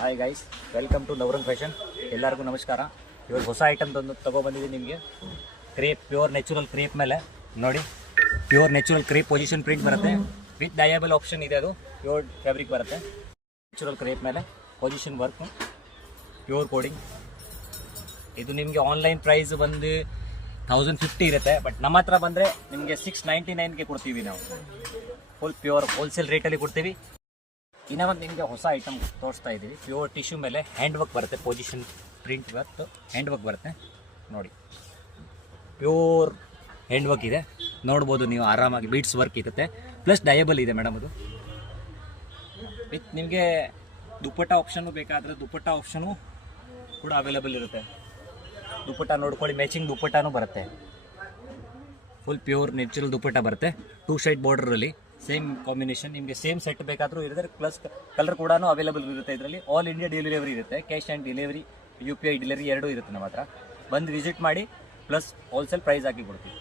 Hi guys, welcome to Navrang fashion. ಎಲ್ಲರಿಗೂ ನಮಸ್ಕಾರ. ಇವಾಗ ಹೊಸ ಐಟಮ್ ತಂದು ತೊಗೊಬಂದಿದ್ದೀನಿ ನಿಮಗೆ. ಕ್ರೇಪ್, ಪ್ಯೂರ್ ನ್ಯಾಚುರಲ್ ಕ್ರೇಪ್ ಮೇಲೆ ನೋಡಿ, pure natural crepe position print ಬರುತ್ತೆ. ವಿತ್ ಡಯಬಲ್ ಆಪ್ಷನ್ ಇದೆ. ಅದು ಪ್ಯೂರ್ ಫ್ಯಾಬ್ರಿಕ್ ಬರುತ್ತೆ. ನ್ಯಾಚುರಲ್ ಕ್ರೇಪ್ ಮೇಲೆ ಪೊಸಿಷನ್ ವರ್ಕ್, ಪ್ಯೂರ್ ಕೋಡಿಂಗ್. ಇದು ನಿಮಗೆ ಆನ್ಲೈನ್ ಪ್ರೈಸ್ ಬಂದು 1050 ಇರುತ್ತೆ. ಬಟ್ ನಮ್ಮ ಹತ್ರ ಬಂದರೆ ನಿಮಗೆ 699ಗೆ ಕೊಡ್ತೀವಿ. ನಾವು ಫುಲ್ ಪ್ಯೂರ್ ಹೋಲ್ಸೇಲ್ ರೇಟಲ್ಲಿ ಕೊಡ್ತೀವಿ. ಇನ್ನು ಒಂದು ನಿಮಗೆ ಹೊಸ ಐಟಮ್ ತೋರಿಸ್ತಾ ಇದ್ದೀವಿ. ಪ್ಯೂರ್ ಟಿಶ್ಯೂ ಮೇಲೆ ಹ್ಯಾಂಡ್ ವರ್ಕ್ ಬರುತ್ತೆ. Position print work hand work ಬರುತ್ತೆ ನೋಡಿ. ಪ್ಯೂರ್ ಹ್ಯಾಂಡ್ ವರ್ಕ್ ಇದೆ, ನೋಡ್ಬೋದು ನೀವು ಆರಾಮಾಗಿ. ಬೀಡ್ಸ್ ವರ್ಕ್ ಇರುತ್ತೆ, ಪ್ಲಸ್ ಡಯಬಲ್ ಇದೆ ಮೇಡಮ್. ಅದು ವಿತ್ ನಿಮಗೆ ದುಪ್ಪಟ್ಟ ಆಪ್ಷನ್ನು ಬೇಕಾದರೆ ದುಪ್ಪಟ್ಟ ಆಪ್ಷನು ಕೂಡ ಅವೈಲೇಬಲ್ ಇರುತ್ತೆ. ದುಪ್ಪಟ್ಟ ನೋಡ್ಕೊಳ್ಳಿ, ಮ್ಯಾಚಿಂಗ್ ದುಪ್ಪಟ್ಟನೂ ಬರುತ್ತೆ. ಫುಲ್ ಪ್ಯೂರ್ ನ್ಯಾಚುರಲ್ ದುಪ್ಪಟ್ಟ ಬರುತ್ತೆ. 2 ಶೇಡ್ ಬಾರ್ಡ್ರಲ್ಲಿ ಸೇಮ್ ಕಾಂಬಿನೇಷನ್. ನಿಮಗೆ ಸೇಮ್ ಸೆಟ್ ಬೇಕಾದರೂ ಇರುತ್ತೆ, ಪ್ಲಸ್ ಕಲರ್ ಕೂಡ ಅವೈಲೇಬಲ್ ಇರುತ್ತೆ. ಇದರಲ್ಲಿ ಆಲ್ ಇಂಡಿಯಾ ಡೆಲಿವರಿ ಇರುತ್ತೆ. Cash and delivery, UPI delivery ಎರಡೂ ಇರುತ್ತೆ ನಮ್ಮ ಹತ್ರ. ಬಂದು ವಿಸಿಟ್ ಮಾಡಿ, ಪ್ಲಸ್ ಹೋಲ್ಸೇಲ್ ಪ್ರೈಸ್ ಹಾಕಿ ಕೊಡ್ತೀವಿ.